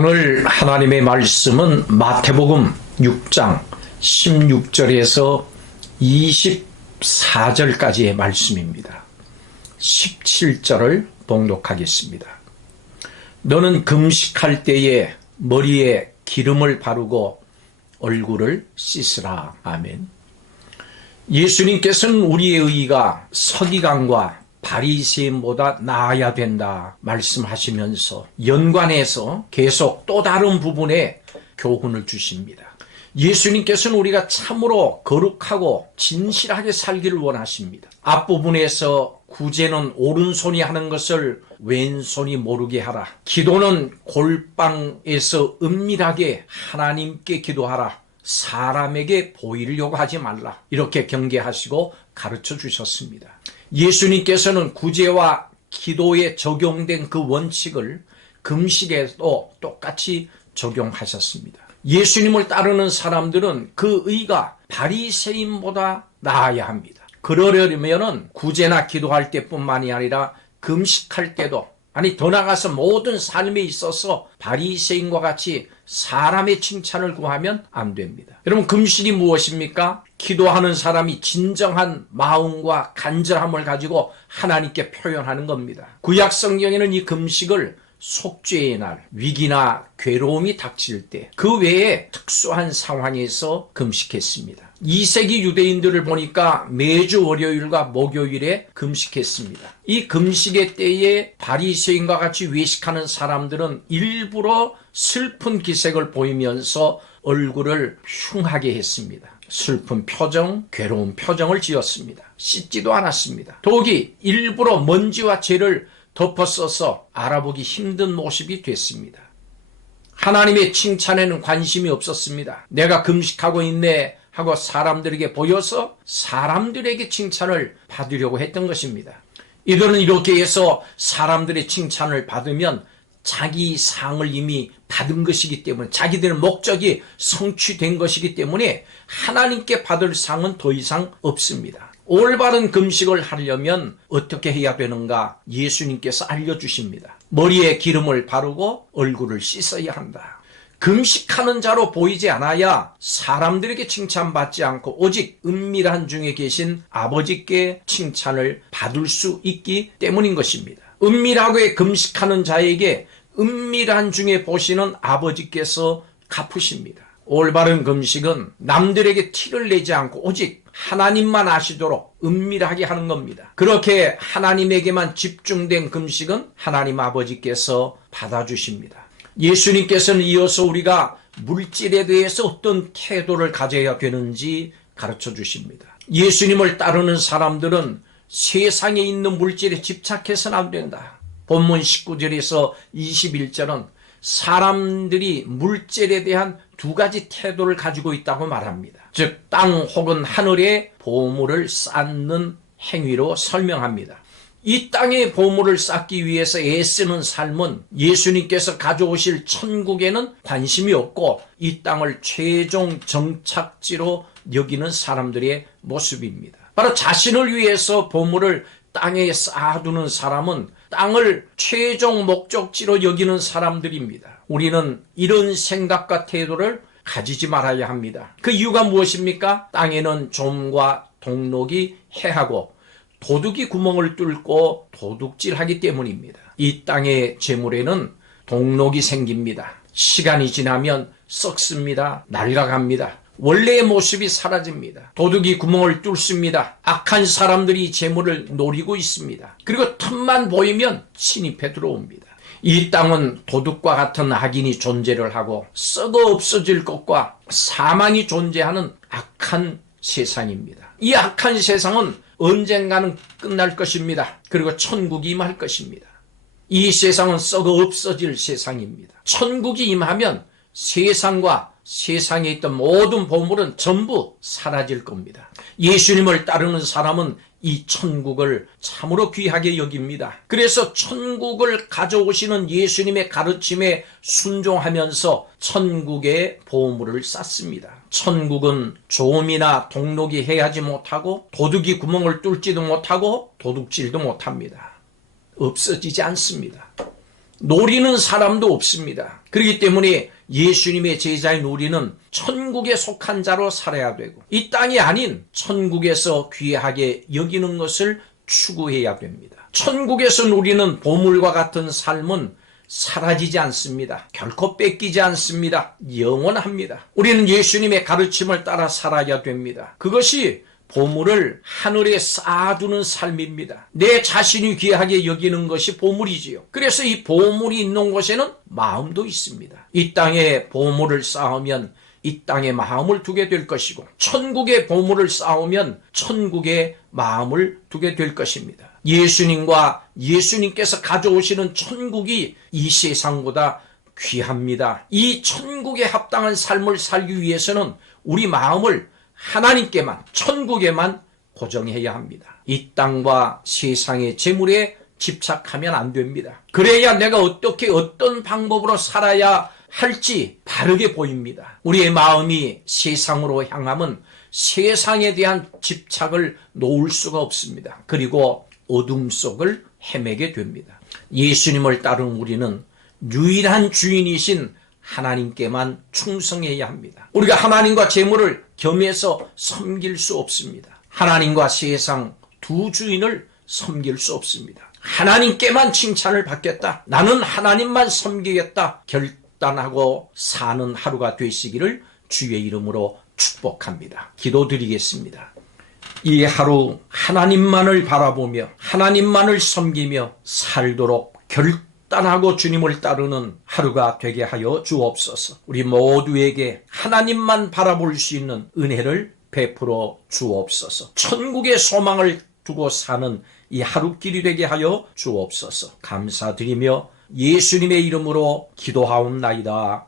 오늘 하나님의 말씀은 마태복음 6장 16절에서 24절까지의 말씀입니다. 17절을 봉독하겠습니다. 너는 금식할 때에 머리에 기름을 바르고 얼굴을 씻으라. 아멘. 예수님께서는 우리의 의가 서기관과 바리새인보다 나아야 된다 말씀하시면서 연관해서 계속 또 다른 부분에 교훈을 주십니다. 예수님께서는 우리가 참으로 거룩하고 진실하게 살기를 원하십니다. 앞부분에서 구제는 오른손이 하는 것을 왼손이 모르게 하라. 기도는 골방에서 은밀하게 하나님께 기도하라. 사람에게 보이려고 하지 말라. 이렇게 경계하시고 가르쳐 주셨습니다. 예수님께서는 구제와 기도에 적용된 그 원칙을 금식에도 똑같이 적용하셨습니다. 예수님을 따르는 사람들은 그 의가 바리새인보다 나아야 합니다. 그러려면 구제나 기도할 때뿐만이 아니라 금식할 때도, 더 나아가서 모든 삶에 있어서 바리새인과 같이 사람의 칭찬을 구하면 안 됩니다. 여러분, 금식이 무엇입니까? 기도하는 사람이 진정한 마음과 간절함을 가지고 하나님께 표현하는 겁니다. 구약 성경에는 이 금식을 속죄의 날, 위기나 괴로움이 닥칠 때, 그 외에 특수한 상황에서 금식했습니다. 2세기 유대인들을 보니까 매주 월요일과 목요일에 금식했습니다. 이 금식의 때에 바리새인과 같이 외식하는 사람들은 일부러 슬픈 기색을 보이면서 얼굴을 흉하게 했습니다. 슬픈 표정, 괴로운 표정을 지었습니다. 씻지도 않았습니다. 더욱이 일부러 먼지와 죄를 덮어써서 알아보기 힘든 모습이 됐습니다. 하나님의 칭찬에는 관심이 없었습니다. 내가 금식하고 있네 하고 사람들에게 보여서 사람들에게 칭찬을 받으려고 했던 것입니다. 이들은 이렇게 해서 사람들의 칭찬을 받으면 자기 상을 이미 받은 것이기 때문에, 자기들의 목적이 성취된 것이기 때문에 하나님께 받을 상은 더 이상 없습니다. 올바른 금식을 하려면 어떻게 해야 되는가? 예수님께서 알려주십니다. 머리에 기름을 바르고 얼굴을 씻어야 한다. 금식하는 자로 보이지 않아야 사람들에게 칭찬받지 않고 오직 은밀한 중에 계신 아버지께 칭찬을 받을 수 있기 때문인 것입니다. 은밀하게 금식하는 자에게 은밀한 중에 보시는 아버지께서 갚으십니다. 올바른 금식은 남들에게 티를 내지 않고 오직 하나님만 아시도록 은밀하게 하는 겁니다. 그렇게 하나님에게만 집중된 금식은 하나님 아버지께서 받아주십니다. 예수님께서는 이어서 우리가 물질에 대해서 어떤 태도를 가져야 되는지 가르쳐 주십니다. 예수님을 따르는 사람들은 세상에 있는 물질에 집착해서는 안 된다. 본문 19절에서 21절은 사람들이 물질에 대한 두 가지 태도를 가지고 있다고 말합니다. 즉, 땅 혹은 하늘에 보물을 쌓는 행위로 설명합니다. 이 땅에 보물을 쌓기 위해서 애쓰는 삶은 예수님께서 가져오실 천국에는 관심이 없고 이 땅을 최종 정착지로 여기는 사람들의 모습입니다. 바로 자신을 위해서 보물을 땅에 쌓아두는 사람은 땅을 최종 목적지로 여기는 사람들입니다. 우리는 이런 생각과 태도를 가지지 말아야 합니다. 그 이유가 무엇입니까? 땅에는 좀과 동록이 해하고 도둑이 구멍을 뚫고 도둑질하기 때문입니다. 이 땅의 재물에는 동록이 생깁니다. 시간이 지나면 썩습니다. 날아갑니다. 원래의 모습이 사라집니다. 도둑이 구멍을 뚫습니다. 악한 사람들이 재물을 노리고 있습니다. 그리고 틈만 보이면 침입해 들어옵니다. 이 땅은 도둑과 같은 악인이 존재를 하고 썩어 없어질 것과 사망이 존재하는 악한 세상입니다. 이 악한 세상은 언젠가는 끝날 것입니다. 그리고 천국이 임할 것입니다. 이 세상은 썩어 없어질 세상입니다. 천국이 임하면 세상과 세상에 있던 모든 보물은 전부 사라질 겁니다. 예수님을 따르는 사람은 이 천국을 참으로 귀하게 여깁니다. 그래서 천국을 가져오시는 예수님의 가르침에 순종하면서 천국의 보물을 쌓습니다. 천국은 조음이나 동록이 해하지 못하고 도둑이 구멍을 뚫지도 못하고 도둑질도 못합니다. 없어지지 않습니다. 노리는 사람도 없습니다. 그렇기 때문에 예수님의 제자인 우리는 천국에 속한 자로 살아야 되고 이 땅이 아닌 천국에서 귀하게 여기는 것을 추구해야 됩니다. 천국에서 누리는 보물과 같은 삶은 사라지지 않습니다. 결코 뺏기지 않습니다. 영원합니다. 우리는 예수님의 가르침을 따라 살아야 됩니다. 그것이 보물을 하늘에 쌓아두는 삶입니다. 내 자신이 귀하게 여기는 것이 보물이지요. 그래서 이 보물이 있는 곳에는 마음도 있습니다. 이 땅에 보물을 쌓으면 이 땅에 마음을 두게 될 것이고 천국의 보물을 쌓으면 천국의 마음을 두게 될 것입니다. 예수님과 예수님께서 가져오시는 천국이 이 세상보다 귀합니다. 이 천국에 합당한 삶을 살기 위해서는 우리 마음을 하나님께만, 천국에만 고정해야 합니다. 이 땅과 세상의 재물에 집착하면 안 됩니다. 그래야 내가 어떻게 어떤 방법으로 살아야 할지 바르게 보입니다. 우리의 마음이 세상으로 향하면 세상에 대한 집착을 놓을 수가 없습니다. 그리고 어둠 속을 헤매게 됩니다. 예수님을 따른 우리는 유일한 주인이신 하나님께만 충성해야 합니다. 우리가 하나님과 재물을 겸해서 섬길 수 없습니다. 하나님과 세상 두 주인을 섬길 수 없습니다. 하나님께만 칭찬을 받겠다. 나는 하나님만 섬기겠다. 결단하고 사는 하루가 되시기를 주의 이름으로 축복합니다. 기도드리겠습니다. 이 하루 하나님만을 바라보며 하나님만을 섬기며 살도록 결단하고 주님을 따르는 하루가 되게 하여 주옵소서. 우리 모두에게 하나님만 바라볼 수 있는 은혜를 베풀어 주옵소서. 천국의 소망을 두고 사는 이 하루길이 되게 하여 주옵소서. 감사드리며 예수님의 이름으로 기도하옵나이다.